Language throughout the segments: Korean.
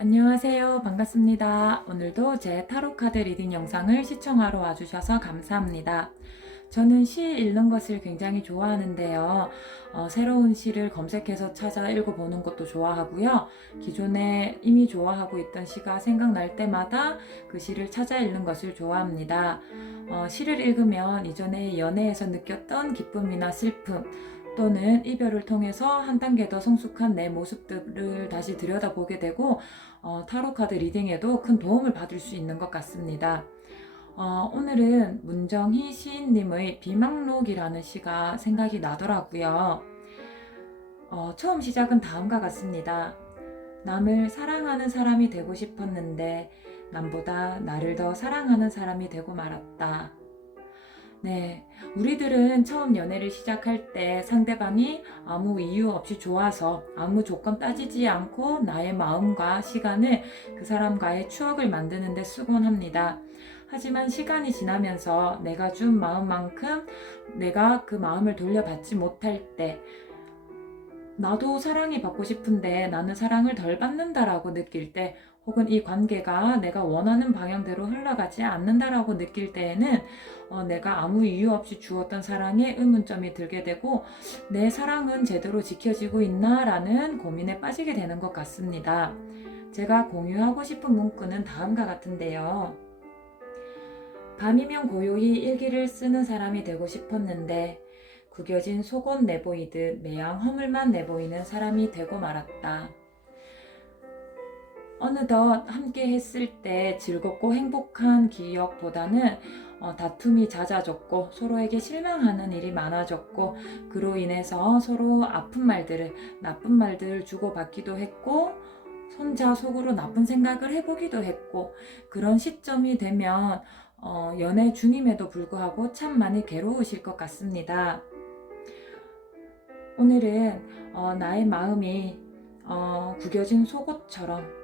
안녕하세요. 반갑습니다. 오늘도 제 타로카드 리딩 영상을 시청하러 와주셔서 감사합니다. 저는 시 읽는 것을 굉장히 좋아하는데요. 새로운 시를 검색해서 찾아 읽어보는 것도 좋아하고요. 기존에 이미 좋아하고 있던 시가 생각날 때마다 그 시를 찾아 읽는 것을 좋아합니다. 시를 읽으면 이전에 연애에서 느꼈던 기쁨이나 슬픔, 또는 이별을 통해서 한 단계 더 성숙한 내 모습들을 다시 들여다보게 되고 타로카드 리딩에도 큰 도움을 받을 수 있는 것 같습니다. 오늘은 문정희 시인님의 비망록이라는 시가 생각이 나더라고요. 처음 시작은 다음과 같습니다. 남을 사랑하는 사람이 되고 싶었는데 남보다 나를 더 사랑하는 사람이 되고 말았다. 네, 우리들은 처음 연애를 시작할 때 상대방이 아무 이유 없이 좋아서 아무 조건 따지지 않고 나의 마음과 시간을 그 사람과의 추억을 만드는 데 쓰곤 합니다. 하지만 시간이 지나면서 내가 준 마음만큼 내가 그 마음을 돌려받지 못할 때, 나도 사랑이 받고 싶은데 나는 사랑을 덜 받는다라고 느낄 때, 혹은 이 관계가 내가 원하는 방향대로 흘러가지 않는다라고 느낄 때에는 내가 아무 이유 없이 주었던 사랑에 의문점이 들게 되고 내 사랑은 제대로 지켜지고 있나라는 고민에 빠지게 되는 것 같습니다. 제가 공유하고 싶은 문구는 다음과 같은데요. 밤이면 고요히 일기를 쓰는 사람이 되고 싶었는데 구겨진 속옷 내보이듯 매양 허물만 내보이는 사람이 되고 말았다. 어느덧 함께 했을 때 즐겁고 행복한 기억보다는 다툼이 잦아졌고 서로에게 실망하는 일이 많아졌고 그로 인해서 서로 아픈 말들을, 나쁜 말들을 주고받기도 했고 혼자 속으로 나쁜 생각을 해보기도 했고 그런 시점이 되면 연애 중임에도 불구하고 참 많이 괴로우실 것 같습니다. 오늘은 나의 마음이 구겨진 속옷처럼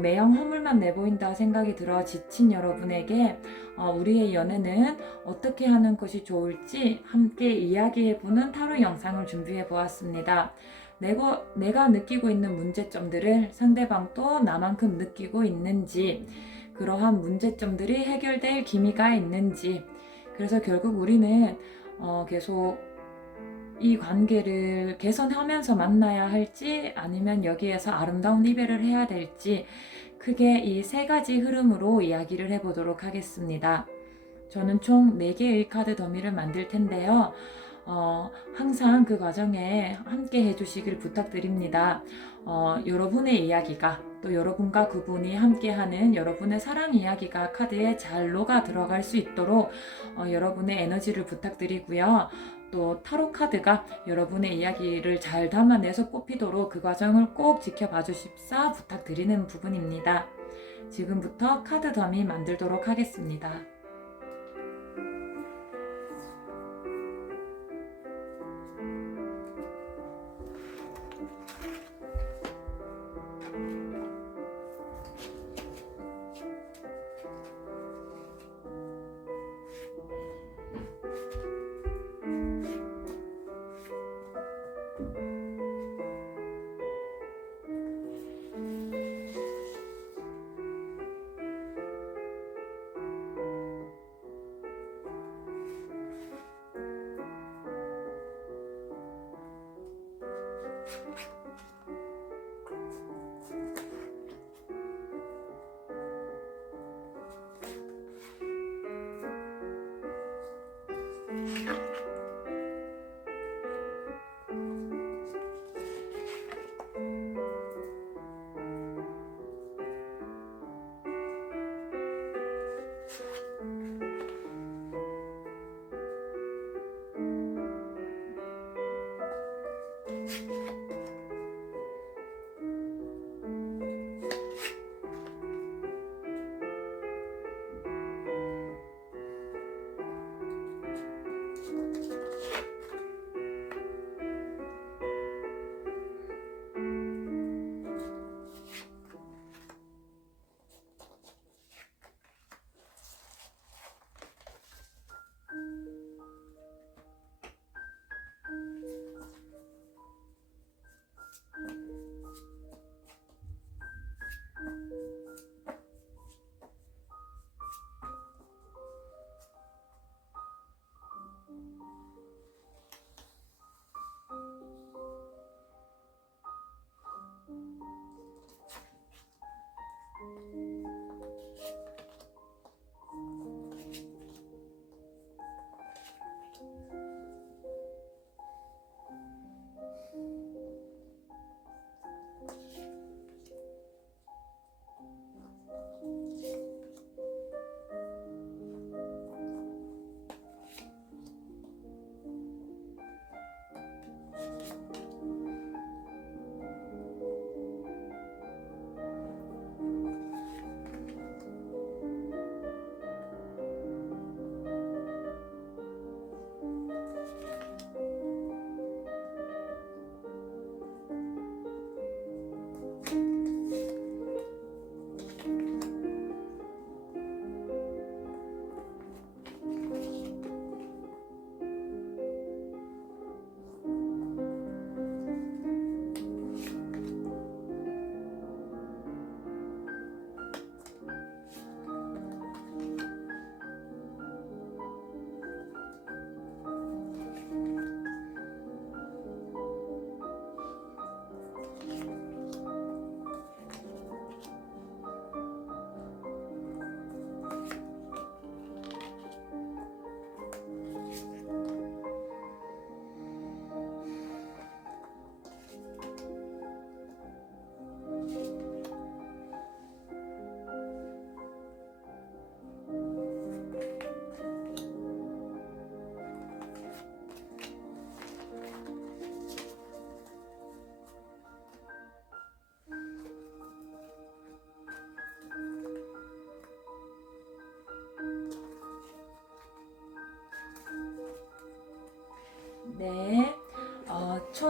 매형 허물만 내보인다 생각이 들어 지친 여러분에게 우리의 연애는 어떻게 하는 것이 좋을지 함께 이야기해보는 타로 영상을 준비해 보았습니다. 내가 느끼고 있는 문제점들을 상대방도 나만큼 느끼고 있는지, 그러한 문제점들이 해결될 기미가 있는지, 그래서 결국 우리는 계속 이 관계를 개선하면서 만나야 할지 아니면 여기에서 아름다운 이별을 해야 될지 크게 이 세 가지 흐름으로 이야기를 해보도록 하겠습니다. 저는 총 4개의 카드 더미를 만들 텐데요. 항상 그 과정에 함께 해주시길 부탁드립니다. 여러분의 이야기가 또 여러분과 그분이 함께하는 여러분의 사랑 이야기가 카드에 잘 녹아 들어갈 수 있도록 여러분의 에너지를 부탁드리고요. 또 타로 카드가 여러분의 이야기를 잘 담아내서 뽑히도록 그 과정을 꼭 지켜봐 주십사 부탁드리는 부분입니다. 지금부터 카드 더미 만들도록 하겠습니다.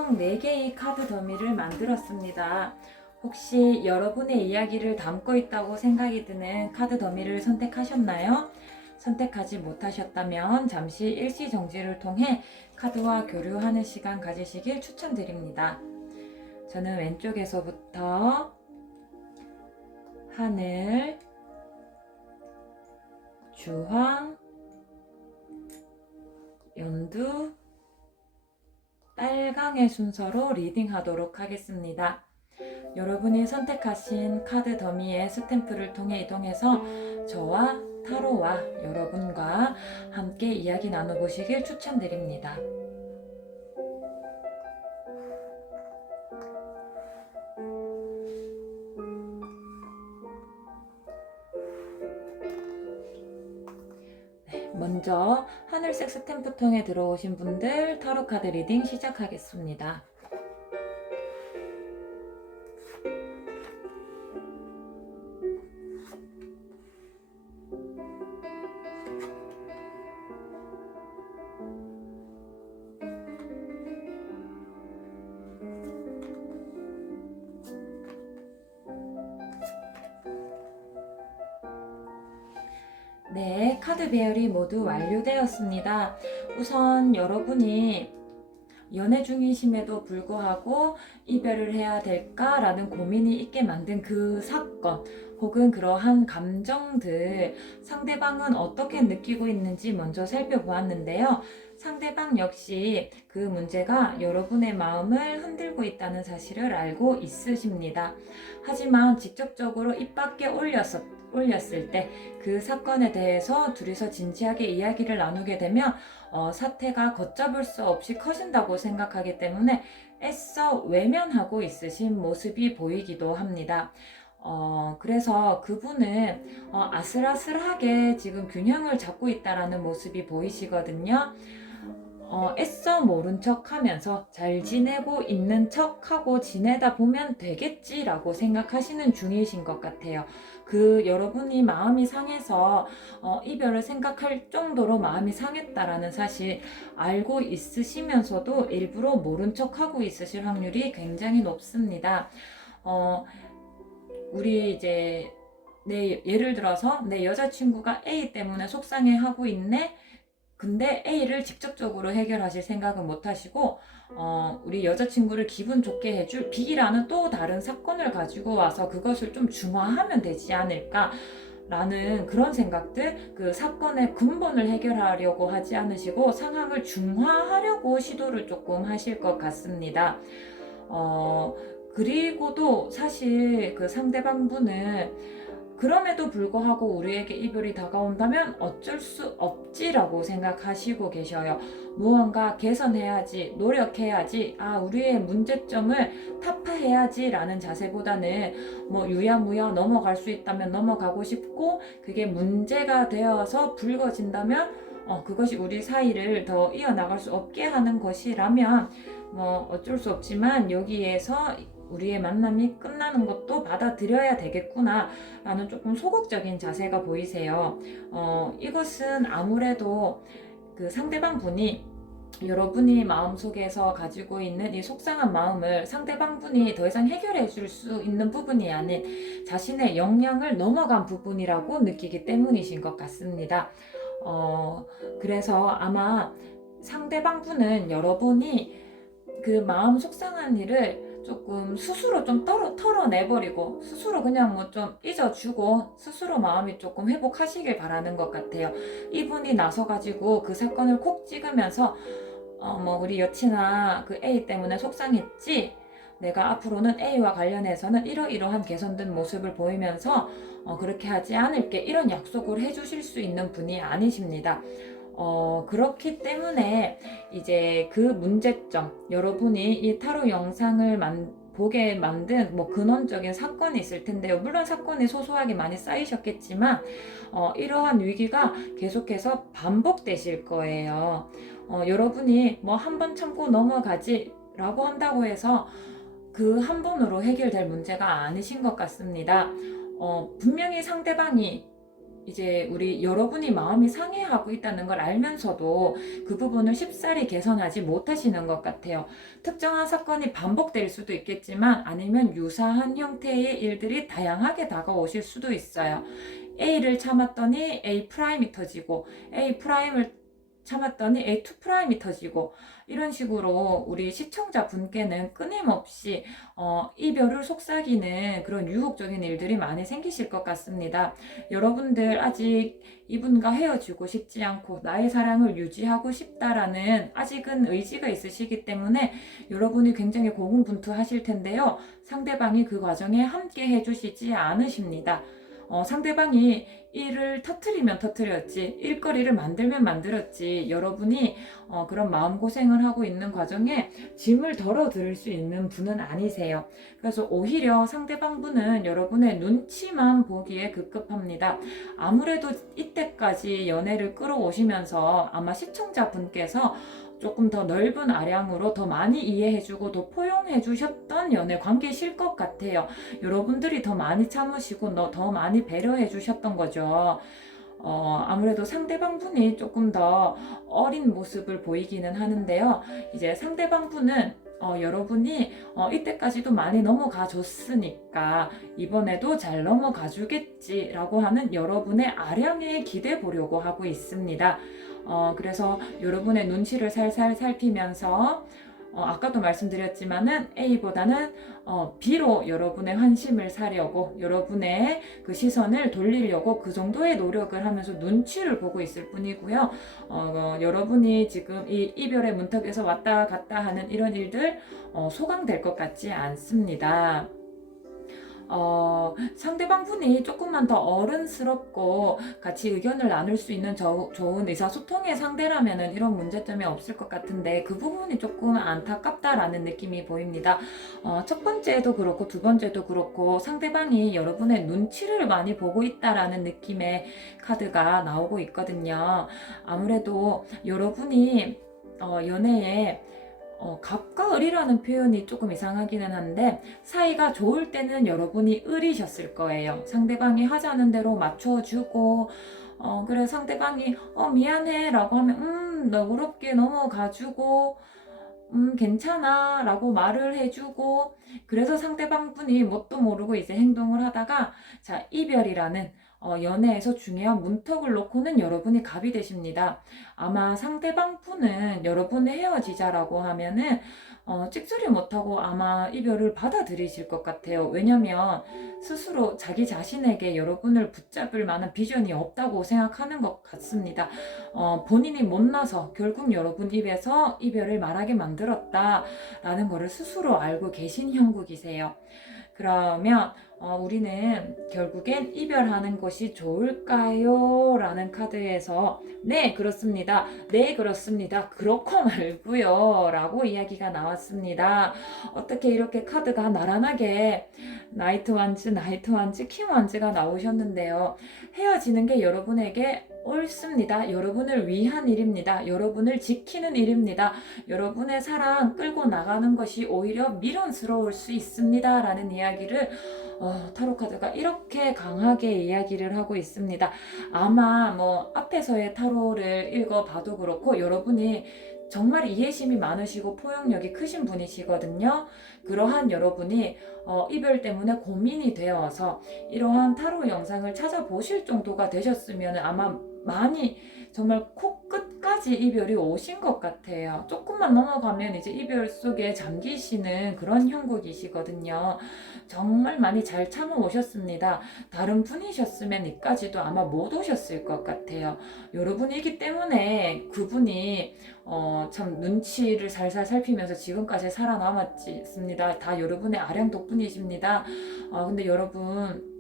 총 4개의 카드 더미를 만들었습니다. 혹시 여러분의 이야기를 담고 있다고 생각이 드는 카드 더미를 선택하셨나요? 선택하지 못하셨다면 잠시 일시 정지를 통해 카드와 교류하는 시간 가지시길 추천드립니다. 저는 왼쪽에서부터 하늘, 주황, 연두, 빨강의 순서로 리딩하도록 하겠습니다. 여러분이 선택하신 카드 더미의 스탬프를 통해 이동해서 저와 타로와 여러분과 함께 이야기 나눠보시길 추천드립니다. 먼저 하늘색 스탬프 통에 들어오신 분들 타로 카드 리딩 시작하겠습니다. 네, 카드 배열이 모두 완료되었습니다. 우선 여러분이 연애 중이심에도 불구하고 이별을 해야 될까라는 고민이 있게 만든 그 사건 혹은 그러한 감정들, 상대방은 어떻게 느끼고 있는지 먼저 살펴보았는데요. 상대방 역시 그 문제가 여러분의 마음을 흔들고 있다는 사실을 알고 있으십니다. 하지만 직접적으로 입 밖에 올렸을 때 그 사건에 대해서 둘이서 진지하게 이야기를 나누게 되면 사태가 걷잡을 수 없이 커진다고 생각하기 때문에 애써 외면하고 있으신 모습이 보이기도 합니다. 그래서 그분은 아슬아슬하게 지금 균형을 잡고 있다라는 모습이 보이시거든요. 애써 모른 척 하면서 잘 지내고 있는 척 하고 지내다 보면 되겠지라고 생각하시는 중이신 것 같아요. 여러분이 마음이 상해서 이별을 생각할 정도로 마음이 상했다라는 사실 알고 있으시면서도 일부러 모른 척 하고 있으실 확률이 굉장히 높습니다. 우리 이제 예를 들어서 내 여자친구가 A 때문에 속상해하고 있네. 근데 A를 직접적으로 해결하실 생각은 못 하시고 우리 여자친구를 기분 좋게 해줄 B라는 또 다른 사건을 가지고 와서 그것을 좀 중화하면 되지 않을까 라는 그런 생각들, 그 사건의 근본을 해결하려고 하지 않으시고 상황을 중화하려고 시도를 조금 하실 것 같습니다. 그리고도 사실 그 상대방 분은 그럼에도 불구하고 우리에게 이별이 다가온다면 어쩔 수 없지라고 생각하시고 계셔요. 무언가 개선해야지, 노력해야지, 우리의 문제점을 타파해야지 라는 자세보다는 뭐 유야무야 넘어갈 수 있다면 넘어가고 싶고 그게 문제가 되어서 불거진다면 그것이 우리 사이를 더 이어나갈 수 없게 하는 것이라면 뭐 어쩔 수 없지만 여기에서 우리의 만남이 끝나는 것도 받아들여야 되겠구나 라는 조금 소극적인 자세가 보이세요. 이것은 아무래도 그 상대방 분이 여러분이 마음속에서 가지고 있는 이 속상한 마음을 상대방 분이 더 이상 해결해 줄 수 있는 부분이 아닌 자신의 역량을 넘어간 부분이라고 느끼기 때문이신 것 같습니다. 그래서 아마 상대방 분은 여러분이 그 마음 속상한 일을 조금 스스로 좀 털어내버리고 스스로 그냥 뭐 좀 잊어주고 스스로 마음이 조금 회복하시길 바라는 것 같아요. 이분이 나서가지고 그 사건을 콕 찍으면서 뭐 우리 여친아 그 A 때문에 속상했지? 내가 앞으로는 A와 관련해서는 이러이러한 개선된 모습을 보이면서 그렇게 하지 않을게 이런 약속을 해주실 수 있는 분이 아니십니다. 그렇기 때문에 이제 그 문제점, 여러분이 이 타로 영상을 보게 만든 뭐 근원적인 사건이 있을 텐데요. 물론 사건이 소소하게 많이 쌓이셨겠지만 이러한 위기가 계속해서 반복되실 거예요. 여러분이 뭐 한 번 참고 넘어가지 라고 한다고 해서 그 한 번으로 해결될 문제가 아니신 것 같습니다. 분명히 상대방이 이제 우리 여러분이 마음이 상해하고 있다는 걸 알면서도 그 부분을 쉽사리 개선하지 못하시는 것 같아요. 특정한 사건이 반복될 수도 있겠지만 아니면 유사한 형태의 일들이 다양하게 다가오실 수도 있어요. A를 참았더니 A 프라임이 터지고 A 프라임을 참았더니 A2 프라임이 터지고 이런 식으로 우리 시청자분께는 끊임없이 이별을 속삭이는 그런 유혹적인 일들이 많이 생기실 것 같습니다. 여러분들 아직 이분과 헤어지고 싶지 않고 나의 사랑을 유지하고 싶다라는 아직은 의지가 있으시기 때문에 여러분이 굉장히 고군분투하실 텐데요. 상대방이 그 과정에 함께 해주시지 않으십니다. 상대방이 일을 터트리면 터트렸지, 일거리를 만들면 만들었지, 여러분이 그런 마음고생을 하고 있는 과정에 짐을 덜어 들을 수 있는 분은 아니세요. 그래서 오히려 상대방 분은 여러분의 눈치만 보기에 급급합니다. 아무래도 이때까지 연애를 끌어오시면서 아마 시청자분께서 조금 더 넓은 아량으로 더 많이 이해해주고 더 포용해주셨던 연애 관계실 것 같아요. 여러분들이 더 많이 참으시고 더 많이 배려해주셨던 거죠. 아무래도 상대방 분이 조금 더 어린 모습을 보이기는 하는데요. 이제 상대방 분은 여러분이 이때까지도 많이 넘어가 줬으니까 이번에도 잘 넘어가 주겠지라고 하는 여러분의 아량에 기대 보려고 하고 있습니다. 그래서 여러분의 눈치를 살살 살피면서 아까도 말씀드렸지만은 A보다는 B로 여러분의 환심을 사려고 여러분의 그 시선을 돌리려고 그 정도의 노력을 하면서 눈치를 보고 있을 뿐이고요. 여러분이 지금 이 이별의 문턱에서 왔다 갔다 하는 이런 일들 소강될 것 같지 않습니다. 상대방 분이 조금만 더 어른스럽고 같이 의견을 나눌 수 있는 좋은 의사소통의 상대라면 이런 문제점이 없을 것 같은데 그 부분이 조금 안타깝다라는 느낌이 보입니다. 첫 번째도 그렇고 두 번째도 그렇고 상대방이 여러분의 눈치를 많이 보고 있다라는 느낌의 카드가 나오고 있거든요. 아무래도 여러분이 연애에 갑과 을이라는 표현이 조금 이상하기는 한데 사이가 좋을 때는 여러분이 을이셨을 거예요. 상대방이 하자는 대로 맞춰주고 그래 상대방이 미안해 라고 하면 너그럽게 넘어가주고 괜찮아 라고 말을 해주고 그래서 상대방 분이 뭣도 모르고 이제 행동을 하다가 자 이별이라는 연애에서 중요한 문턱을 놓고는 여러분이 갑이 되십니다. 아마 상대방 분은 여러분이 헤어지자라고 하면은 찍소리 못하고 아마 이별을 받아들이실 것 같아요. 왜냐면 스스로 자기 자신에게 여러분을 붙잡을 만한 비전이 없다고 생각하는 것 같습니다. 본인이 못나서 결국 여러분 입에서 이별을 말하게 만들었다라는 것을 스스로 알고 계신 형국이세요. 그러면 우리는 결국엔 이별하는 것이 좋을까요? 라는 카드에서 네 그렇습니다. 네 그렇습니다. 그렇고 말고요 라고 이야기가 나왔습니다. 어떻게 이렇게 카드가 나란하게 나이트 완즈, 나이트 완즈, 킹 완즈가 나오셨는데요. 헤어지는 게 여러분에게 옳습니다. 여러분을 위한 일입니다. 여러분을 지키는 일입니다. 여러분의 사랑 끌고 나가는 것이 오히려 미련스러울 수 있습니다. 라는 이야기를 타로카드가 이렇게 강하게 이야기를 하고 있습니다. 아마 뭐 앞에서의 타로를 읽어봐도 그렇고 여러분이 정말 이해심이 많으시고 포용력이 크신 분이시거든요. 그러한 여러분이 이별 때문에 고민이 되어서 이러한 타로 영상을 찾아보실 정도가 되셨으면 아마 많이 정말 코끝까지 이별이 오신 것 같아요. 조금만 넘어가면 이제 이별 속에 잠기시는 그런 형국이시거든요. 정말 많이 잘 참아 오셨습니다. 다른 분이셨으면 이까지도 아마 못 오셨을 것 같아요. 여러분이기 때문에 그분이 참 눈치를 살살 살피면서 지금까지 살아남았습니다. 다 여러분의 아량 덕분이십니다. 근데 여러분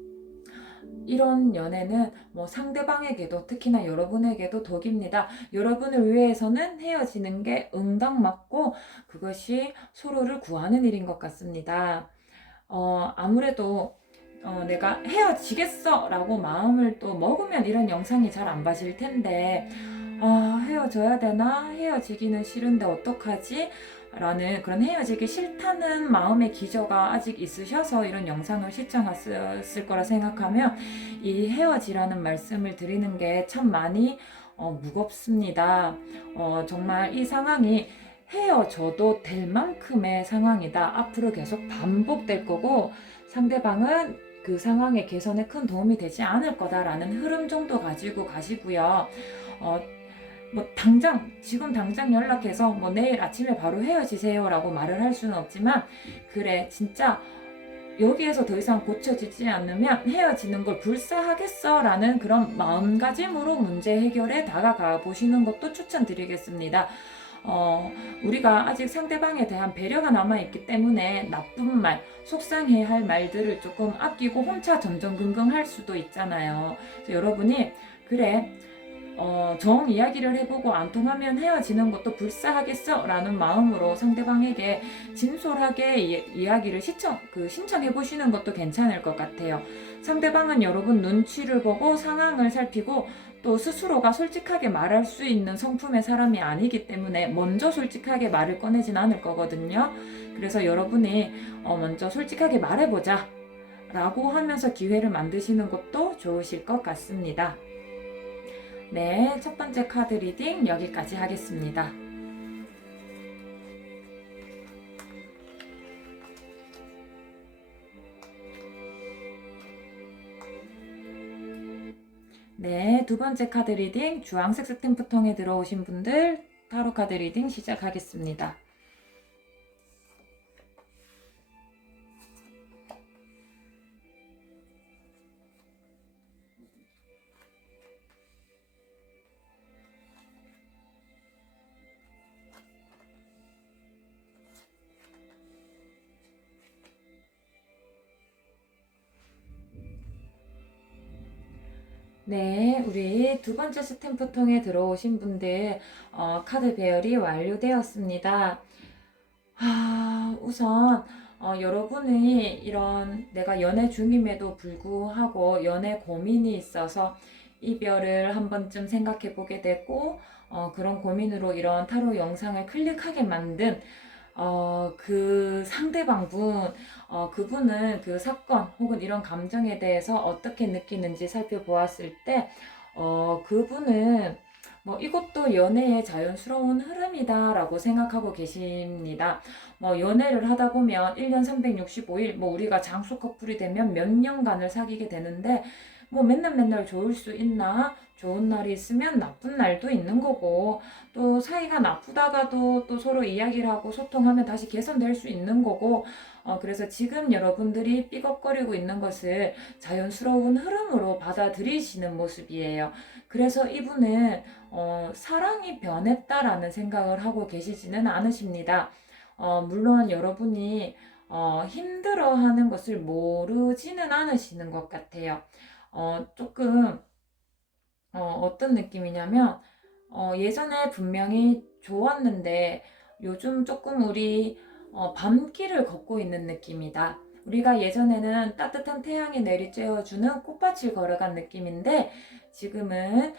이런 연애는 뭐 상대방에게도 특히나 여러분에게도 덕입니다. 여러분을 위해서는 헤어지는 게 응당 맞고 그것이 서로를 구하는 일인 것 같습니다. 아무래도 내가 헤어지겠어 라고 마음을 또 먹으면 이런 영상이 잘 안 봐질 텐데 헤어져야 되나? 헤어지기는 싫은데 어떡하지? 라는 그런 헤어지기 싫다는 마음의 기저가 아직 있으셔서 이런 영상을 시청하셨을 거라 생각하면 이 헤어지라는 말씀을 드리는 게 참 많이 무겁습니다. 정말 이 상황이 헤어져도 될 만큼의 상황이다. 앞으로 계속 반복될 거고 상대방은 그 상황의 개선에 큰 도움이 되지 않을 거다라는 흐름 정도 가지고 가시고요. 뭐 지금 당장 연락해서 뭐 내일 아침에 바로 헤어지세요라고 말을 할 수는 없지만, 그래 진짜 여기에서 더 이상 고쳐지지 않으면 헤어지는 걸 불사하겠어 라는 그런 마음가짐으로 문제 해결에 다가가 보시는 것도 추천드리겠습니다. 우리가 아직 상대방에 대한 배려가 남아있기 때문에 나쁜 말, 속상해 할 말들을 조금 아끼고 혼자 전전긍긍 할 수도 있잖아요. 그래서 여러분이 그래 정 이야기를 해보고 안 통하면 헤어지는 것도 불사하겠어 라는 마음으로 상대방에게 진솔하게 이야기를 신청해 보시는 것도 괜찮을 것 같아요. 상대방은 여러분 눈치를 보고 상황을 살피고 또 스스로가 솔직하게 말할 수 있는 성품의 사람이 아니기 때문에 먼저 솔직하게 말을 꺼내진 않을 거거든요. 그래서 여러분이 먼저 솔직하게 말해보자 라고 하면서 기회를 만드시는 것도 좋으실 것 같습니다. 네, 첫 번째 카드 리딩 여기까지 하겠습니다. 네, 두 번째 카드 리딩 주황색 스탬프 통에 들어오신 분들 타로 카드 리딩 시작하겠습니다. 네, 우리 두 번째 스탬프 통에 들어오신 분들 카드 배열이 완료되었습니다. 우선 여러분이 이런 내가 연애 중임에도 불구하고 연애 고민이 있어서 이별을 한 번쯤 생각해 보게 되고 그런 고민으로 이런 타로 영상을 클릭하게 만든 그 상대방분, 그분은 그 사건 혹은 이런 감정에 대해서 어떻게 느끼는지 살펴보았을 때, 그분은 뭐 이것도 연애의 자연스러운 흐름이다라고 생각하고 계십니다. 뭐 연애를 하다 보면 1년 365일, 뭐 우리가 장수 커플이 되면 몇 년간을 사귀게 되는데, 뭐 맨날 좋을 수 있나? 좋은 날이 있으면 나쁜 날도 있는 거고, 또 사이가 나쁘다가도 또 서로 이야기를 하고 소통하면 다시 개선될 수 있는 거고, 그래서 지금 여러분들이 삐걱거리고 있는 것을 자연스러운 흐름으로 받아들이시는 모습이에요. 그래서 이분은 사랑이 변했다라는 생각을 하고 계시지는 않으십니다. 물론 여러분이 힘들어하는 것을 모르지는 않으시는 것 같아요. 조금 어떤 느낌이냐면 예전에 분명히 좋았는데 요즘 조금 우리 밤길을 걷고 있는 느낌이다. 우리가 예전에는 따뜻한 태양이 내리쬐어주는 꽃밭을 걸어간 느낌인데 지금은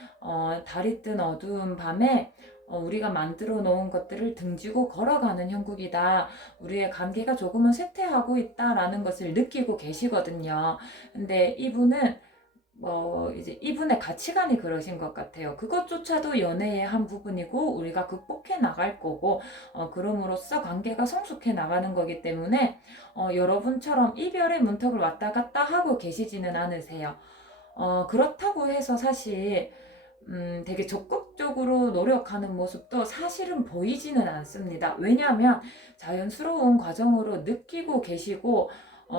달이 뜬 어두운 밤에 우리가 만들어 놓은 것들을 등지고 걸어가는 형국이다. 우리의 관계가 조금은 쇠퇴하고 있다라는 것을 느끼고 계시거든요. 근데 이분은 이제 이분의 가치관이 그러신 것 같아요. 그것조차도 연애의 한 부분이고 우리가 극복해 나갈 거고 그럼으로써 관계가 성숙해 나가는 거기 때문에 여러분처럼 이별의 문턱을 왔다 갔다 하고 계시지는 않으세요. 그렇다고 해서 사실 되게 적극적으로 노력하는 모습도 사실은 보이지는 않습니다. 왜냐하면 자연스러운 과정으로 느끼고 계시고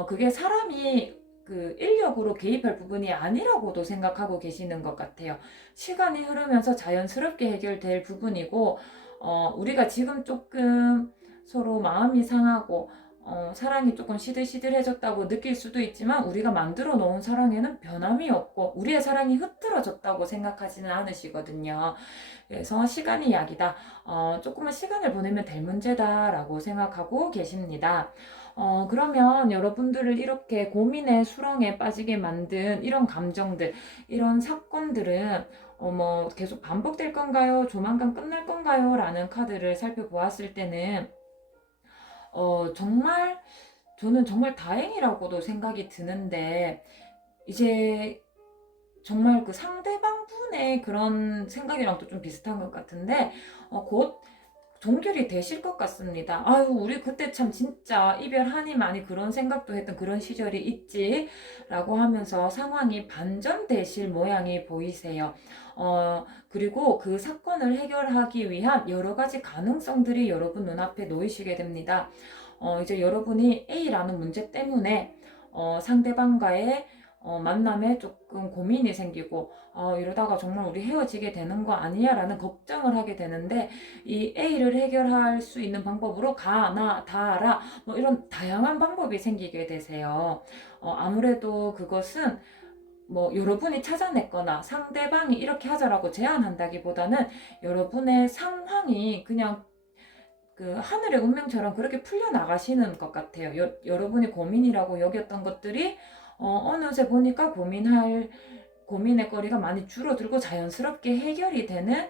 그게 사람이 그 인력으로 개입할 부분이 아니라고도 생각하고 계시는 것 같아요. 시간이 흐르면서 자연스럽게 해결될 부분이고, 우리가 지금 조금 서로 마음이 상하고, 사랑이 조금 시들시들해졌다고 느낄 수도 있지만, 우리가 만들어 놓은 사랑에는 변함이 없고, 우리의 사랑이 흐트러졌다고 생각하지는 않으시거든요. 그래서 시간이 약이다. 조금만 시간을 보내면 될 문제다라고 생각하고 계십니다. 그러면 여러분들을 이렇게 고민의 수렁에 빠지게 만든 이런 감정들, 이런 사건들은 뭐 계속 반복될 건가요? 조만간 끝날 건가요? 라는 카드를 살펴보았을 때는 정말 저는 정말 다행이라고도 생각이 드는데, 이제 정말 그 상대방 분의 그런 생각이랑 또 좀 비슷한 것 같은데, 곧 종결이 되실 것 같습니다. 아유, 우리 그때 참 진짜 이별하니만이 그런 생각도 했던 그런 시절이 있지 라고 하면서 상황이 반전되실 모양이 보이세요. 그리고 그 사건을 해결하기 위한 여러 가지 가능성들이 여러분 눈앞에 놓이시게 됩니다. 이제 여러분이 A라는 문제 때문에 상대방과의 만남에 조금 고민이 생기고, 이러다가 정말 우리 헤어지게 되는 거 아니야? 라는 걱정을 하게 되는데, 이 A를 해결할 수 있는 방법으로 가, 나, 다 알아. 뭐 이런 다양한 방법이 생기게 되세요. 아무래도 그것은 뭐 여러분이 찾아냈거나 상대방이 이렇게 하자라고 제안한다기보다는 여러분의 상황이 그냥 그 하늘의 운명처럼 그렇게 풀려나가시는 것 같아요. 여러분이 고민이라고 여겼던 것들이 어느새 보니까 고민의 거리가 많이 줄어들고 자연스럽게 해결이 되는,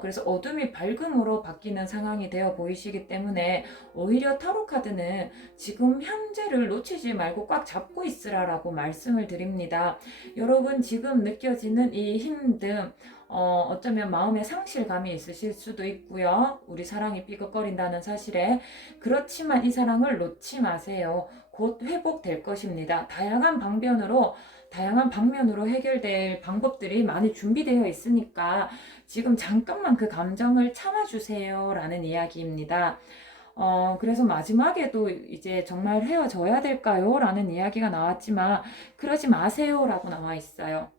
그래서 어둠이 밝음으로 바뀌는 상황이 되어 보이시기 때문에 오히려 타로 카드는 지금 현재를 놓치지 말고 꽉 잡고 있으라라고 말씀을 드립니다. 여러분 지금 느껴지는 이 힘듦, 어쩌면 마음의 상실감이 있으실 수도 있고요. 우리 사랑이 삐걱거린다는 사실에. 그렇지만 이 사랑을 놓지 마세요. 곧 회복될 것입니다. 다양한 방면으로 해결될 방법들이 많이 준비되어 있으니까 지금 잠깐만 그 감정을 참아주세요 라는 이야기입니다. 그래서 마지막에도 이제 정말 헤어져야 될까요? 라는 이야기가 나왔지만 그러지 마세요 라고 나와 있어요.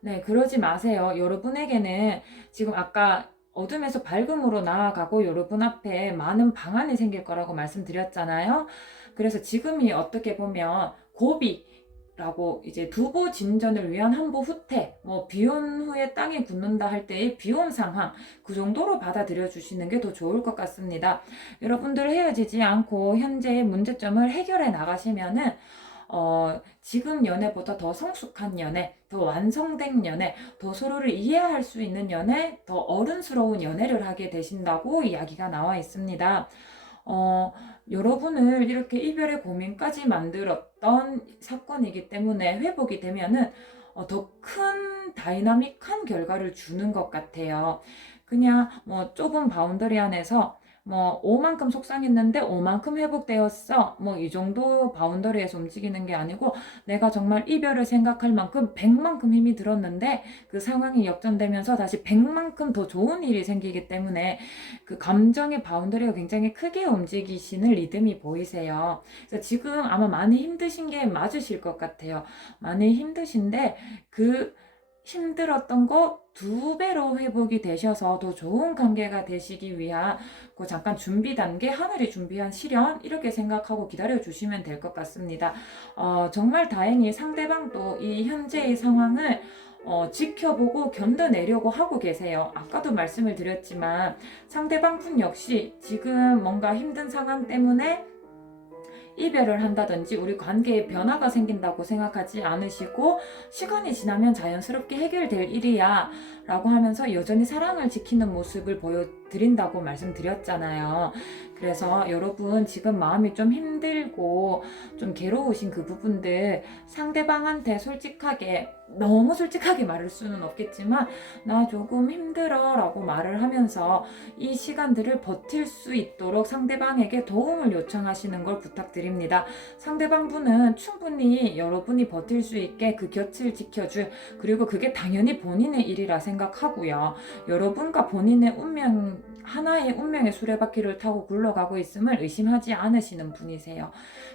네, 그러지 마세요. 여러분에게는 지금 아까 어둠에서 밝음으로 나아가고 여러분 앞에 많은 방안이 생길 거라고 말씀드렸잖아요. 그래서 지금이 어떻게 보면 고비라고, 이제 두보 진전을 위한 한보 후퇴, 뭐 비온 후에 땅이 굳는다 할 때의 비온 상황, 그 정도로 받아들여 주시는 게 더 좋을 것 같습니다. 여러분들 헤어지지 않고 현재의 문제점을 해결해 나가시면은 지금 연애보다 더 성숙한 연애, 더 완성된 연애, 더 서로를 이해할 수 있는 연애, 더 어른스러운 연애를 하게 되신다고 이야기가 나와 있습니다. 어, 여러분을 이렇게 이별의 고민까지 만들었던 사건이기 때문에 회복이 되면은 더 큰 다이나믹한 결과를 주는 것 같아요. 그냥 뭐 좁은 바운더리 안에서 뭐 5만큼 속상했는데 5만큼 회복되었어. 뭐 이 정도 바운더리에서 움직이는 게 아니고, 내가 정말 이별을 생각할 만큼 100만큼 힘이 들었는데 그 상황이 역전되면서 다시 100만큼 더 좋은 일이 생기기 때문에 그 감정의 바운더리가 굉장히 크게 움직이시는 리듬이 보이세요. 그래서 지금 아마 많이 힘드신 게 맞으실 것 같아요. 많이 힘드신데 그 힘들었던 거 2배로 회복이 되셔서 더 좋은 관계가 되시기 위한 그 잠깐 준비 단계, 하늘이 준비한 시련, 이렇게 생각하고 기다려 주시면 될 것 같습니다. 정말 다행히 상대방도 이 현재의 상황을 지켜보고 견뎌내려고 하고 계세요. 아까도 말씀을 드렸지만 상대방 분 역시 지금 뭔가 힘든 상황 때문에 이별을 한다든지 우리 관계에 변화가 생긴다고 생각하지 않으시고, 시간이 지나면 자연스럽게 해결될 일이야 라고 하면서 여전히 사랑을 지키는 모습을 보여드린다고 말씀드렸잖아요. 그래서 여러분 지금 마음이 좀 힘들고 좀 괴로우신 그 부분들, 상대방한테 너무 솔직하게 말할 수는 없겠지만 나 조금 힘들어 라고 말을 하면서 이 시간들을 버틸 수 있도록 상대방에게 도움을 요청하시는 걸 부탁드립니다. 상대방 분은 충분히 여러분이 버틸 수 있게 그 곁을 지켜줄, 그리고 그게 당연히 본인의 일이라 생각하고요. 여러분과 본인의 하나의 운명의 수레바퀴를 타고 굴러가고 있음을 의심하지 않으시는 분이세요.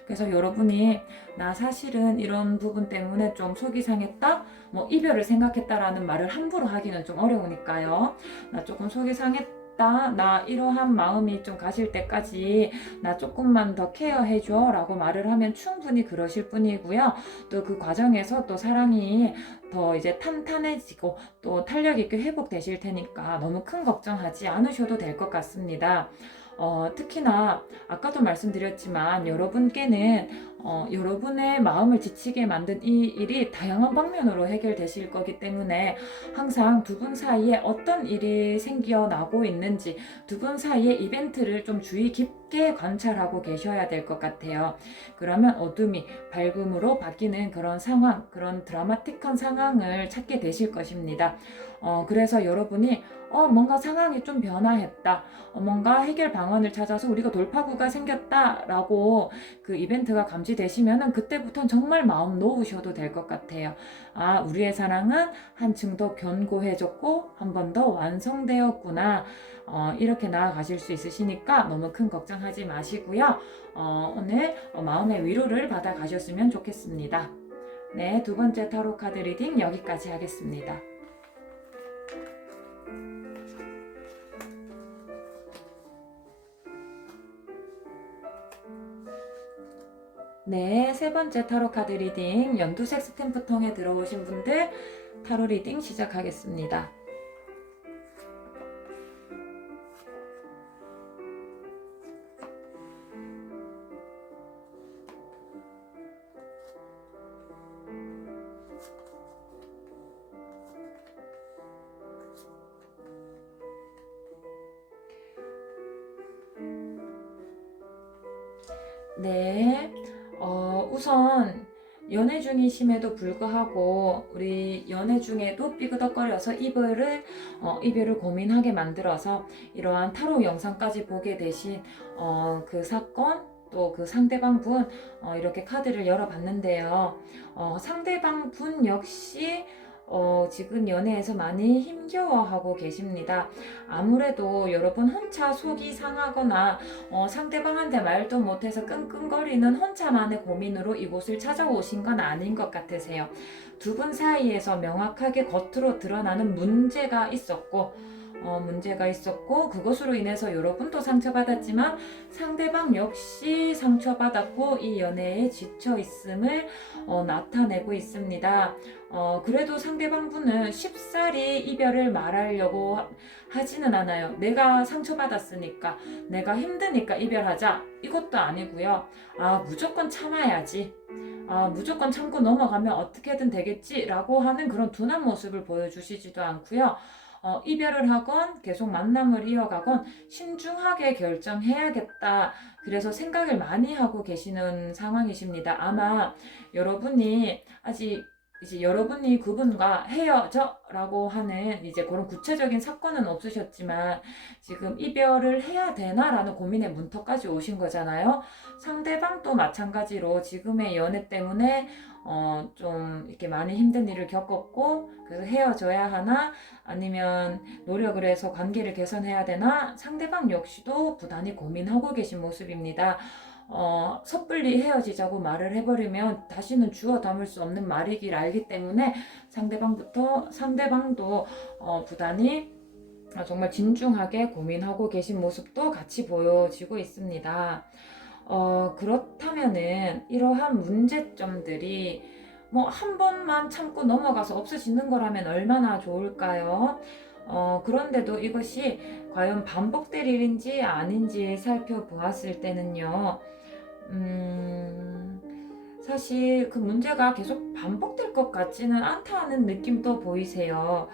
그래서 여러분이 나 사실은 이런 부분 때문에 좀 속이 상했다, 뭐 이별을 생각했다라는 말을 함부로 하기는 좀 어려우니까요. 나 조금 속이 상했다, 나 이러한 마음이 좀 가실 때까지 나 조금만 더 케어해줘 라고 말을 하면 충분히 그러실 뿐이고요. 또 그 과정에서 또 사랑이 더 이제 탄탄해지고 또 탄력 있게 회복되실 테니까 너무 큰 걱정하지 않으셔도 될 것 같습니다. 특히나 아까도 말씀드렸지만 여러분께는 여러분의 마음을 지치게 만든 이 일이 다양한 방면으로 해결되실 거기 때문에 항상 두 분 사이에 어떤 일이 생겨나고 있는지 두 분 사이의 이벤트를 좀 주의 깊게 관찰하고 계셔야 될 것 같아요. 그러면 어둠이 밝음으로 바뀌는 그런 상황, 그런 드라마틱한 상황을 찾게 되실 것입니다. 그래서 여러분이 뭔가 상황이 좀 변화했다. 뭔가 해결 방안을 찾아서 우리가 돌파구가 생겼다라고 그 이벤트가 감지되시면은 그때부터는 정말 마음 놓으셔도 될 것 같아요. 우리의 사랑은 한층 더 견고해졌고 한 번 더 완성되었구나. 이렇게 나아가실 수 있으시니까 너무 큰 걱정하지 마시고요. 오늘 마음의 위로를 받아 가셨으면 좋겠습니다. 네, 두 번째 타로 카드 리딩 여기까지 하겠습니다. 네, 세 번째 타로 카드 리딩 연두색 스탬프 통에 들어오신 분들 타로 리딩 시작하겠습니다. 네, 우선 연애 중이심에도 불구하고 우리 연애 중에도 삐그덕거려서 이별을 고민하게 만들어서 이러한 타로 영상까지 보게 되신 그 사건 또 그 상대방 분 이렇게 카드를 열어봤는데요. 상대방 분 역시 지금 연애에서 많이 힘겨워하고 계십니다. 아무래도 여러분 혼자 속이 상하거나 상대방한테 말도 못해서 끙끙거리는 혼자만의 고민으로 이곳을 찾아오신 건 아닌 것 같으세요. 두 분 사이에서 명확하게 겉으로 드러나는 문제가 있었고 그것으로 인해서 여러분도 상처받았지만 상대방 역시 상처받았고 이 연애에 지쳐 있음을 나타내고 있습니다. 그래도 상대방 분은 쉽사리 이별을 말하려고 하지는 않아요. 내가 상처받았으니까, 내가 힘드니까 이별하자. 이것도 아니고요. 무조건 참아야지. 무조건 참고 넘어가면 어떻게든 되겠지라고 하는 그런 둔한 모습을 보여주시지도 않고요. 이별을 하건 계속 만남을 이어가건 신중하게 결정해야겠다. 그래서 생각을 많이 하고 계시는 상황이십니다. 아마 여러분이 아직 이제 여러분이 그분과 헤어져라고 하는 이제 그런 구체적인 사건은 없으셨지만 지금 이별을 해야 되나라는 고민의 문턱까지 오신 거잖아요. 상대방도 마찬가지로 지금의 연애 때문에 좀 이렇게 많이 힘든 일을 겪었고 그래서 헤어져야 하나 아니면 노력을 해서 관계를 개선해야 되나 상대방 역시도 부단히 고민하고 계신 모습입니다. 섣불리 헤어지자고 말을 해버리면 다시는 주워 담을 수 없는 말이길 알기 때문에 상대방도 부단히 정말 진중하게 고민하고 계신 모습도 같이 보여지고 있습니다. 그렇다면은 이러한 문제점들이 뭐 한 번만 참고 넘어가서 없어지는 거라면 얼마나 좋을까요? 그런데도 이것이 과연 반복될 일인지 아닌지 살펴보았을 때는요, 사실 그 문제가 계속 반복될 것 같지는 않다는 느낌도 보이세요.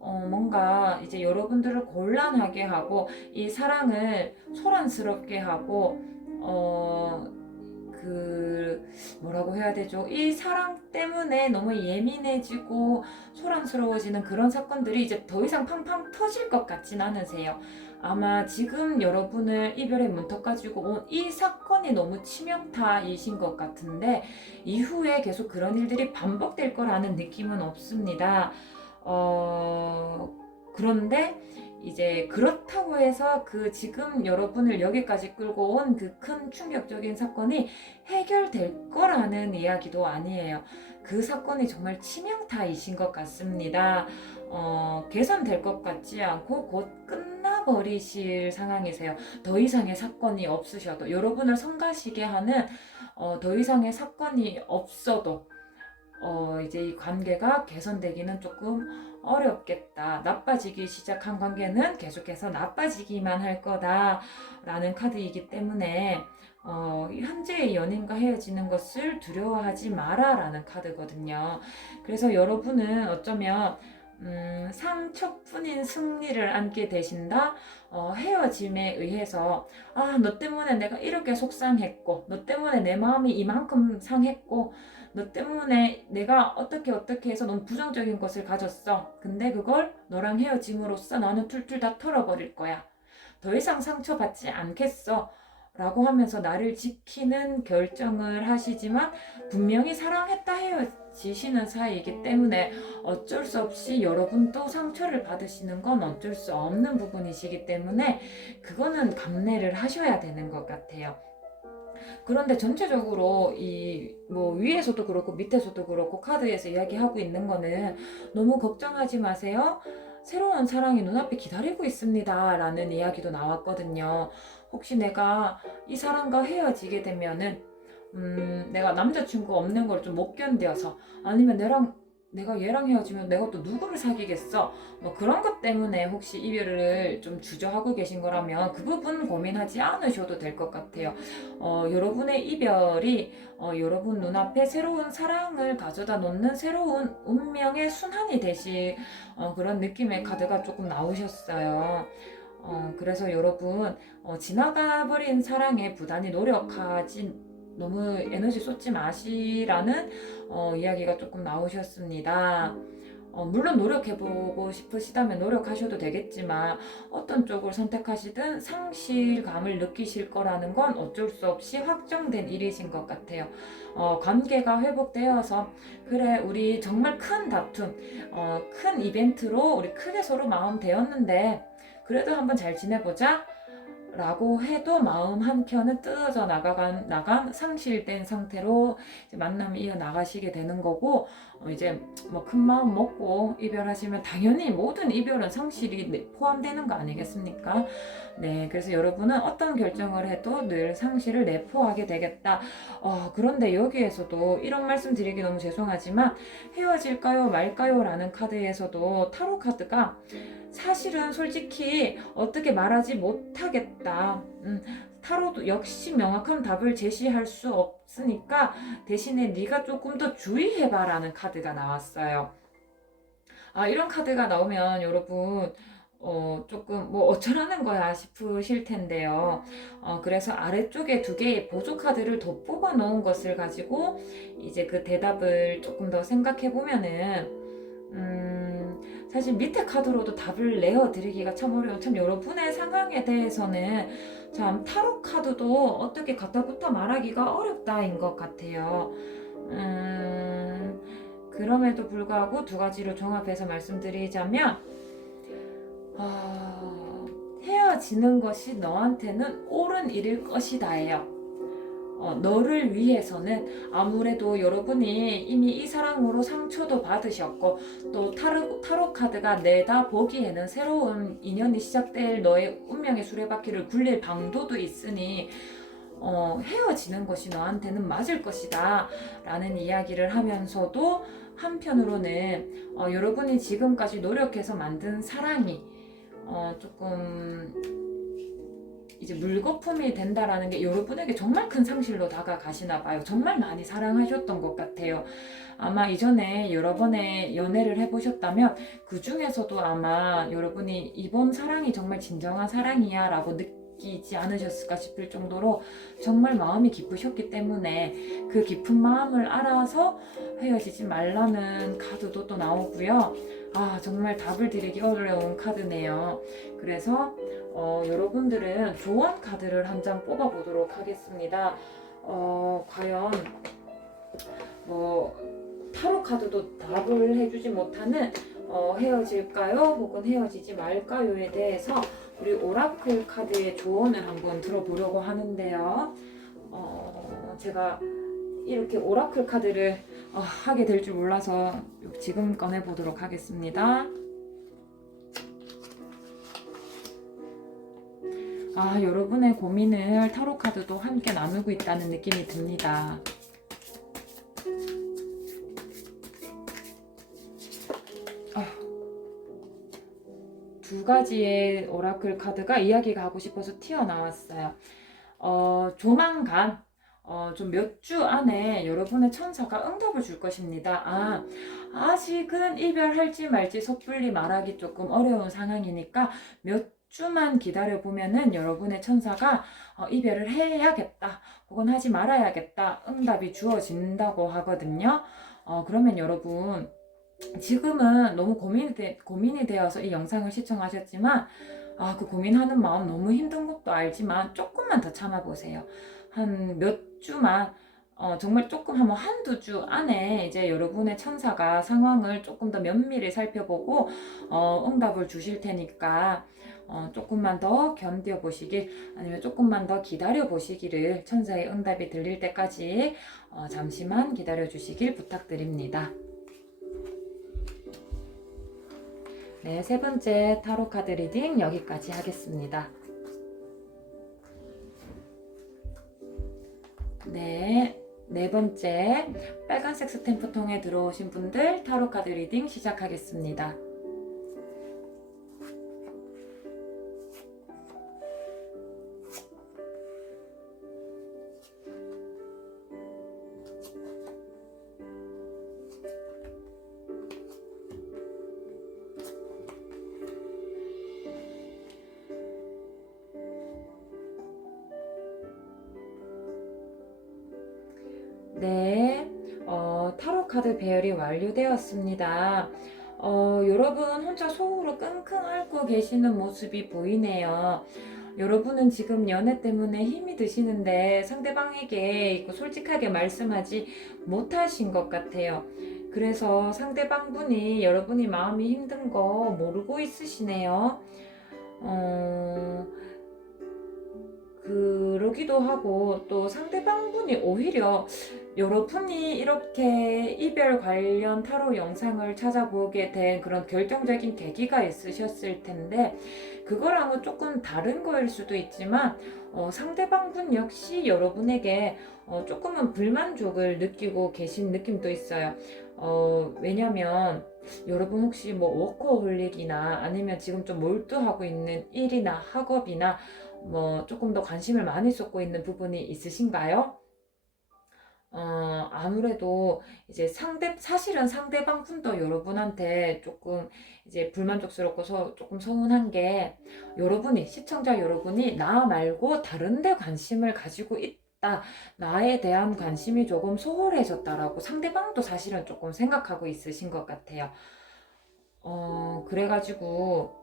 뭔가 이제 여러분들을 곤란하게 하고 이 사랑을 소란스럽게 하고 뭐라고 해야 되죠? 이 사랑 때문에 너무 예민해지고 소란스러워지는 그런 사건들이 이제 더 이상 팡팡 터질 것 같진 않으세요. 아마 지금 여러분을 이별의 문턱 가지고 온 이 사건이 너무 치명타이신 것 같은데 이후에 계속 그런 일들이 반복될 거라는 느낌은 없습니다. 그런데 이제 그렇다고 해서 그 지금 여러분을 여기까지 끌고 온 그 큰 충격적인 사건이 해결될 거라는 이야기도 아니에요. 그 사건이 정말 치명타이신 것 같습니다. 개선될 것 같지 않고 곧 끝나버리실 상황이세요. 더 이상의 사건이 없으셔도 여러분을 성가시게 하는 더 이상의 사건이 없어도 이제 이 관계가 개선되기는 조금 어렵겠다. 나빠지기 시작한 관계는 계속해서 나빠지기만 할 거다라는 카드이기 때문에 현재의 연인과 헤어지는 것을 두려워하지 마라 라는 카드거든요. 그래서 여러분은 어쩌면 상처뿐인 승리를 안게 되신다. 헤어짐에 의해서 너 때문에 내가 이렇게 속상했고, 너 때문에 내 마음이 이만큼 상했고, 너 때문에 내가 어떻게 해서 너무 부정적인 것을 가졌어. 근데 그걸 너랑 헤어짐으로써 나는 툴툴 다 털어버릴 거야. 더 이상 상처받지 않겠어. 라고 하면서 나를 지키는 결정을 하시지만 분명히 사랑했다 헤어지시는 사이이기 때문에 어쩔 수 없이 여러분도 상처를 받으시는 건 어쩔 수 없는 부분이시기 때문에 그거는 감내를 하셔야 되는 것 같아요. 그런데 전체적으로 이 뭐 위에서도 그렇고 밑에서도 그렇고 카드에서 이야기하고 있는 거는 너무 걱정하지 마세요. 새로운 사랑이 눈앞에 기다리고 있습니다. 라는 이야기도 나왔거든요. 혹시 내가 이 사람과 헤어지게 되면은 내가 남자친구 없는 걸 좀 못 견뎌서 아니면 내가 얘랑 헤어지면 내가 또 누구를 사귀겠어? 뭐 그런 것 때문에 혹시 이별을 좀 주저하고 계신 거라면 그 부분 고민하지 않으셔도 될 것 같아요. 여러분의 이별이 여러분 눈앞에 새로운 사랑을 가져다 놓는 새로운 운명의 순환이 되실 그런 느낌의 카드가 조금 나오셨어요. 그래서 여러분 지나가 버린 사랑에 부단히 노력하지 너무 에너지 쏟지 마시라는 이야기가 조금 나오셨습니다. 물론 노력해보고 싶으시다면 노력하셔도 되겠지만 어떤 쪽을 선택하시든 상실감을 느끼실 거라는 건 어쩔 수 없이 확정된 일이신 것 같아요. 관계가 회복되어서 그래 우리 정말 큰 다툼, 큰 이벤트로 우리 크게 서로 마음 대었는데 그래도 한번 잘 지내보자 라고 해도 마음 한켠은 뜯어져 나간 상실된 상태로 이제 만남이 이어나가시게 되는 거고 이제 뭐 큰 마음 먹고 이별하시면 당연히 모든 이별은 상실이 포함되는 거 아니겠습니까? 네, 그래서 여러분은 어떤 결정을 해도 늘 상실을 내포하게 되겠다. 그런데 여기에서도 이런 말씀 드리기 너무 죄송하지만 헤어질까요 말까요 라는 카드에서도 타로 카드가 사실은 솔직히 어떻게 말하지 못하겠다. 타로도 역시 명확한 답을 제시할 수 없으니까 대신에 네가 조금 더 주의해봐라는 카드가 나왔어요. 이런 카드가 나오면 여러분 조금 뭐 어쩌라는 거야 싶으실 텐데요. 그래서 아래쪽에 두 개의 보조 카드를 더 뽑아 놓은 것을 가지고 이제 그 대답을 조금 더 생각해 보면은 사실 밑에 카드로도 답을 내어드리기가 참 어려워. 참 여러분의 상황에 대해서는 참 타로 카드도 어떻게 갖다붙어 말하기가 어렵다인 것 같아요. 그럼에도 불구하고 두 가지로 종합해서 말씀드리자면 헤어지는 것이 너한테는 옳은 일일 것이다예요. 너를 위해서는 아무래도 여러분이 이미 이 사랑으로 상처도 받으셨고 또 타로 카드가 내다 보기에는 새로운 인연이 시작될 너의 운명의 수레바퀴를 굴릴 방도도 있으니 헤어지는 것이 너한테는 맞을 것이다 라는 이야기를 하면서도 한편으로는 여러분이 지금까지 노력해서 만든 사랑이 조금 이제 물거품이 된다라는 게 여러분에게 정말 큰 상실로 다가가시나 봐요. 정말 많이 사랑하셨던 것 같아요. 아마 이전에 여러 번의 연애를 해보셨다면 그 중에서도 아마 여러분이 이번 사랑이 정말 진정한 사랑이야 라고 느끼지 않으셨을까 싶을 정도로 정말 마음이 깊으셨기 때문에 그 깊은 마음을 알아서 헤어지지 말라는 카드도 또 나오고요. 정말 답을 드리기 어려운 카드네요. 그래서 여러분들은 조언 카드를 한 장 뽑아 보도록 하겠습니다. 과연 뭐 타로 카드도 답을 해주지 못하는 헤어질까요? 혹은 헤어지지 말까요에 대해서 우리 오라클 카드의 조언을 한번 들어보려고 하는데요. 제가 이렇게 오라클 카드를 하게 될 줄 몰라서 지금 꺼내보도록 하겠습니다. 여러분의 고민을 타로 카드도 함께 나누고 있다는 느낌이 듭니다. 두 가지의 오라클 카드가 이야기가 하고 싶어서 튀어나왔어요. 조만간 좀 몇 주 안에 여러분의 천사가 응답을 줄 것입니다. 아직은 이별할지 말지 섣불리 말하기 조금 어려운 상황이니까 몇 주만 기다려 보면은 여러분의 천사가 이별을 해야겠다 혹은 하지 말아야겠다 응답이 주어진다고 하거든요. 그러면 여러분 지금은 너무 고민이 되어서 이 영상을 시청하셨지만 그 고민하는 마음 너무 힘든 것도 알지만 조금만 더 참아보세요. 한 몇 주만 정말 조금 하면 한두 주 안에 이제 여러분의 천사가 상황을 조금 더 면밀히 살펴보고 응답을 주실 테니까 조금만 더 견뎌 보시길 아니면 조금만 더 기다려 보시기를 천사의 응답이 들릴 때까지 잠시만 기다려 주시길 부탁드립니다. 네, 세 번째 타로 카드 리딩 여기까지 하겠습니다. 네 번째 빨간색 스탬프 통에 들어오신 분들 타로 카드 리딩 시작하겠습니다. 네, 타로 카드 배열이 완료되었습니다. 여러분 혼자 속으로 끙끙 앓고 계시는 모습이 보이네요. 여러분은 지금 연애 때문에 힘이 드시는데 상대방에게 솔직하게 말씀하지 못하신 것 같아요. 그래서 상대방분이 여러분이 마음이 힘든 거 모르고 있으시네요. 그러기도 하고 또 상대방분이 오히려 여러분이 이렇게 이별 관련 타로 영상을 찾아보게 된 그런 결정적인 계기가 있으셨을 텐데 그거랑은 조금 다른 거일 수도 있지만 상대방분 역시 여러분에게 조금은 불만족을 느끼고 계신 느낌도 있어요. 왜냐면 여러분 혹시 뭐 워커홀릭이나 아니면 지금 좀 몰두하고 있는 일이나 학업이나 뭐 조금 더 관심을 많이 쏟고 있는 부분이 있으신가요? 아무래도 이제 사실은 상대방 분도 여러분한테 조금 이제 불만족스럽고 조금 서운한 게 시청자 여러분이 나 말고 다른 데 관심을 가지고 있다. 나에 대한 관심이 조금 소홀해졌다라고 상대방도 사실은 조금 생각하고 있으신 것 같아요. 그래가지고,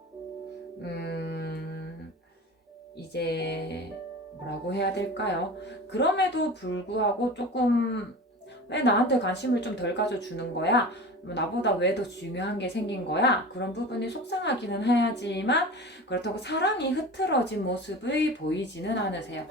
이제 뭐라고 해야 될까요? 그럼에도 불구하고 조금 왜 나한테 관심을 좀 덜 가져주는 거야? 뭐 나보다 왜 더 중요한 게 생긴 거야? 그런 부분이 속상하기는 하지만 그렇다고 사랑이 흐트러진 모습이 보이지는 않으세요.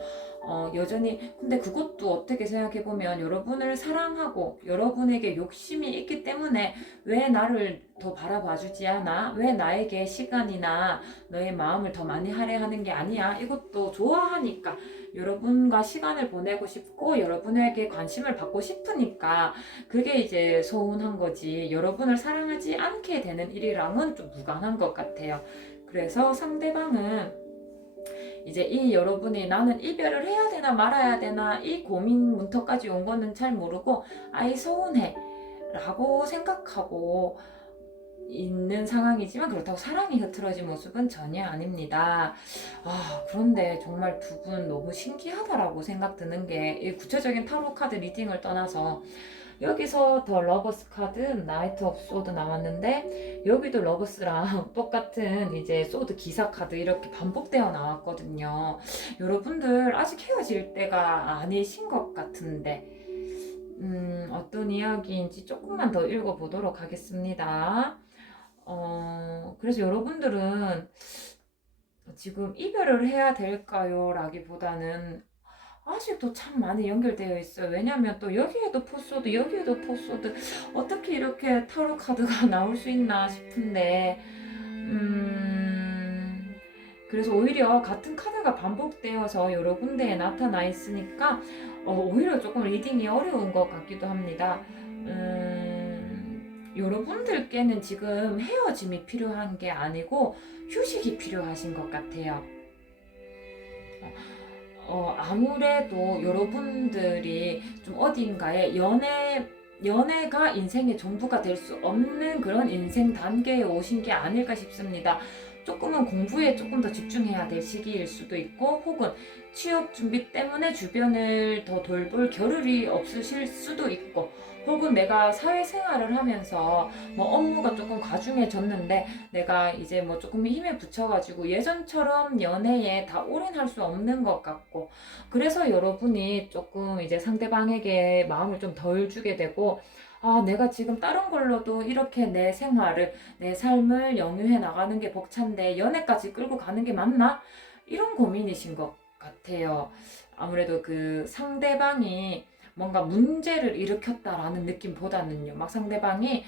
여전히 근데 그것도 어떻게 생각해보면 여러분을 사랑하고 여러분에게 욕심이 있기 때문에 왜 나를 더 바라봐주지 않아? 왜 나에게 시간이나 너의 마음을 더 많이 할애하는 게 아니야? 이것도 좋아하니까 여러분과 시간을 보내고 싶고 여러분에게 관심을 받고 싶으니까 그게 이제 서운한 거지 여러분을 사랑하지 않게 되는 일이랑은 좀 무관한 것 같아요. 그래서 상대방은 이제 이 여러분이 나는 이별을 해야 되나 말아야 되나 이 고민 문턱까지 온 거는 잘 모르고 아이 서운해 라고 생각하고 있는 상황이지만 그렇다고 사랑이 흐트러진 모습은 전혀 아닙니다. 그런데 정말 두 분 너무 신기하다라고 생각 드는 게 이 구체적인 타로 카드 리딩을 떠나서 여기서 더 러버스 카드 나이트 오브 소드 나왔는데 여기도 러버스랑 똑같은 이제 소드 기사 카드 이렇게 반복되어 나왔거든요. 여러분들 아직 헤어질 때가 아니신 것 같은데 어떤 이야기인지 조금만 더 읽어보도록 하겠습니다. 그래서 여러분들은 지금 이별을 해야 될까요? 라기보다는 아직도 참 많이 연결되어 있어요. 왜냐면 또 여기에도 포소드, 여기에도 포소드. 어떻게 이렇게 타로 카드가 나올 수 있나 싶은데, 그래서 오히려 같은 카드가 반복되어서 여러 군데에 나타나 있으니까, 오히려 조금 리딩이 어려운 것 같기도 합니다. 여러분들께는 지금 헤어짐이 필요한 게 아니고 휴식이 필요하신 것 같아요. 아무래도 여러분들이 좀 어딘가에 연애가 인생의 전부가 될 수 없는 그런 인생 단계에 오신 게 아닐까 싶습니다. 조금은 공부에 조금 더 집중해야 될 시기일 수도 있고, 혹은 취업 준비 때문에 주변을 더 돌볼 겨를이 없으실 수도 있고, 혹은 내가 사회생활을 하면서 뭐 업무가 조금 과중해졌는데 내가 이제 뭐 조금 힘에 붙여가지고 예전처럼 연애에 다 올인할 수 없는 것 같고, 그래서 여러분이 조금 이제 상대방에게 마음을 좀 덜 주게 되고, 아, 내가 지금 다른 걸로도 이렇게 내 생활을, 내 삶을 영위해 나가는 게 벅찬데 연애까지 끌고 가는 게 맞나? 이런 고민이신 것 같아요. 아무래도 그 상대방이 뭔가 문제를 일으켰다라는 느낌보다는요, 막 상대방이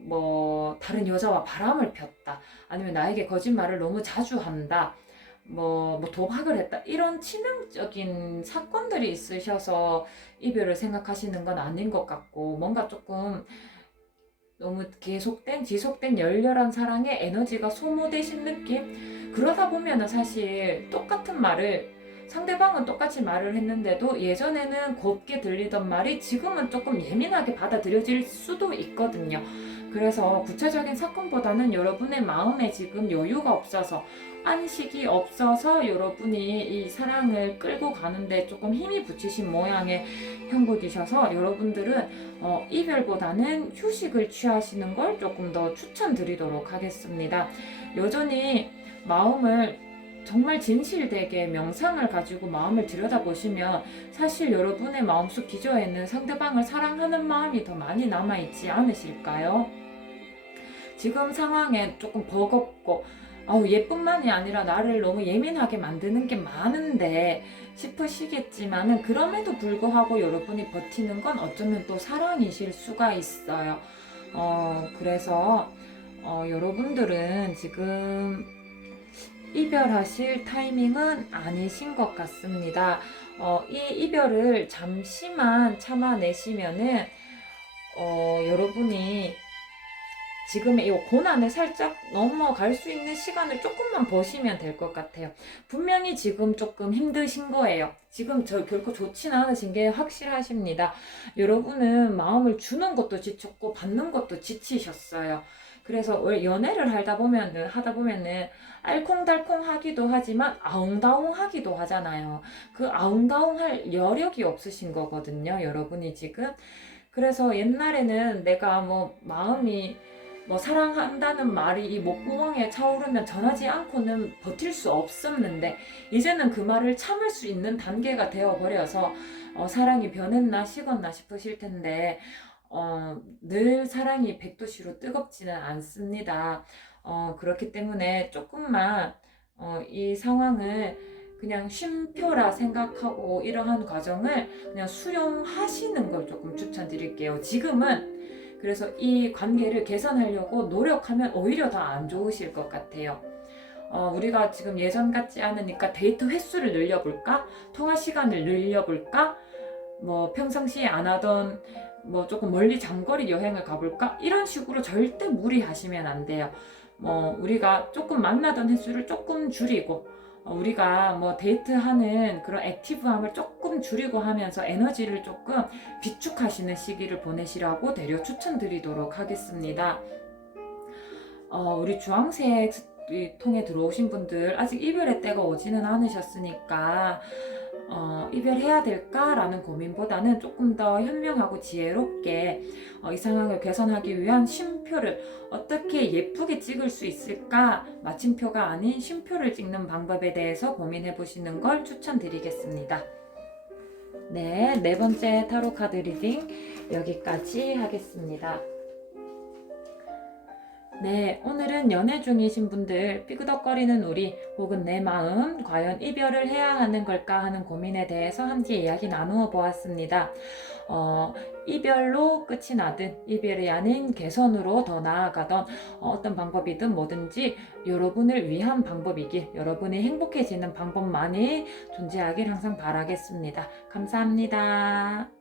뭐 다른 여자와 바람을 폈다, 아니면 나에게 거짓말을 너무 자주 한다, 뭐 도박을 했다, 이런 치명적인 사건들이 있으셔서 이별을 생각하시는 건 아닌 것 같고, 뭔가 조금 너무 지속된 열렬한 사랑에 에너지가 소모되신 느낌? 그러다 보면은 사실 똑같은 말을, 상대방은 똑같이 말을 했는데도 예전에는 곱게 들리던 말이 지금은 조금 예민하게 받아들여질 수도 있거든요. 그래서 구체적인 사건보다는 여러분의 마음에 지금 여유가 없어서, 안식이 없어서 여러분이 이 사랑을 끌고 가는데 조금 힘이 붙이신 모양의 형국이셔서, 여러분들은 이별보다는 휴식을 취하시는 걸 조금 더 추천드리도록 하겠습니다. 여전히 마음을 정말 진실되게 명상을 가지고 마음을 들여다보시면 사실 여러분의 마음속 기저에는 상대방을 사랑하는 마음이 더 많이 남아있지 않으실까요? 지금 상황에 조금 버겁고 얘뿐만이 아니라 나를 너무 예민하게 만드는 게 많은데 싶으시겠지만은, 그럼에도 불구하고 여러분이 버티는 건 어쩌면 또 사랑이실 수가 있어요. 그래서 여러분들은 지금 이별하실 타이밍은 아니신 것 같습니다. 이 이별을 잠시만 참아내시면은 여러분이 지금의 이 고난을 살짝 넘어갈 수 있는 시간을 조금만 버시면 될 것 같아요. 분명히 지금 조금 힘드신 거예요. 지금 저 결코 좋진 않으신 게 확실하십니다. 여러분은 마음을 주는 것도 지쳤고 받는 것도 지치셨어요. 그래서 연애를 하다 보면은 알콩달콩 하기도 하지만 아웅다웅 하기도 하잖아요. 그 아웅다웅 할 여력이 없으신 거거든요, 여러분이 지금. 그래서 옛날에는 내가 뭐 마음이 뭐 사랑한다는 말이 이 목구멍에 차오르면 전하지 않고는 버틸 수 없었는데, 이제는 그 말을 참을 수 있는 단계가 되어버려서 사랑이 변했나 식었나 싶으실 텐데, 늘 사랑이 100도씨로 뜨겁지는 않습니다. 그렇기 때문에 조금만 이 상황을 그냥 쉼표라 생각하고 이러한 과정을 그냥 수용하시는 걸 조금 추천드릴게요. 지금은 그래서 이 관계를 개선하려고 노력하면 오히려 더 안 좋으실 것 같아요. 우리가 지금 예전 같지 않으니까 데이트 횟수를 늘려볼까? 통화 시간을 늘려볼까? 뭐 평상시에 안 하던 뭐 조금 멀리 장거리 여행을 가볼까? 이런 식으로 절대 무리하시면 안 돼요. 뭐 우리가 조금 만나던 횟수를 조금 줄이고, 우리가 뭐 데이트하는 그런 액티브함을 조금 줄이고 하면서 에너지를 조금 비축하시는 시기를 보내시라고 대려 추천드리도록 하겠습니다. 우리 주황색 통에 들어오신 분들, 아직 이별의 때가 오지는 않으셨으니까 이별해야 될까라는 고민보다는 조금 더 현명하고 지혜롭게 이 상황을 개선하기 위한 쉼표를 어떻게 예쁘게 찍을 수 있을까, 마침표가 아닌 쉼표를 찍는 방법에 대해서 고민해 보시는 걸 추천드리겠습니다. 네, 네 번째 타로 카드 리딩 여기까지 하겠습니다. 네, 오늘은 연애 중이신 분들, 삐그덕거리는 우리, 혹은 내 마음, 과연 이별을 해야 하는 걸까 하는 고민에 대해서 함께 이야기 나누어 보았습니다. 이별로 끝이 나든 이별이 아닌 개선으로 더 나아가던 어떤 방법이든 뭐든지 여러분을 위한 방법이길, 여러분이 행복해지는 방법만이 존재하길 항상 바라겠습니다. 감사합니다.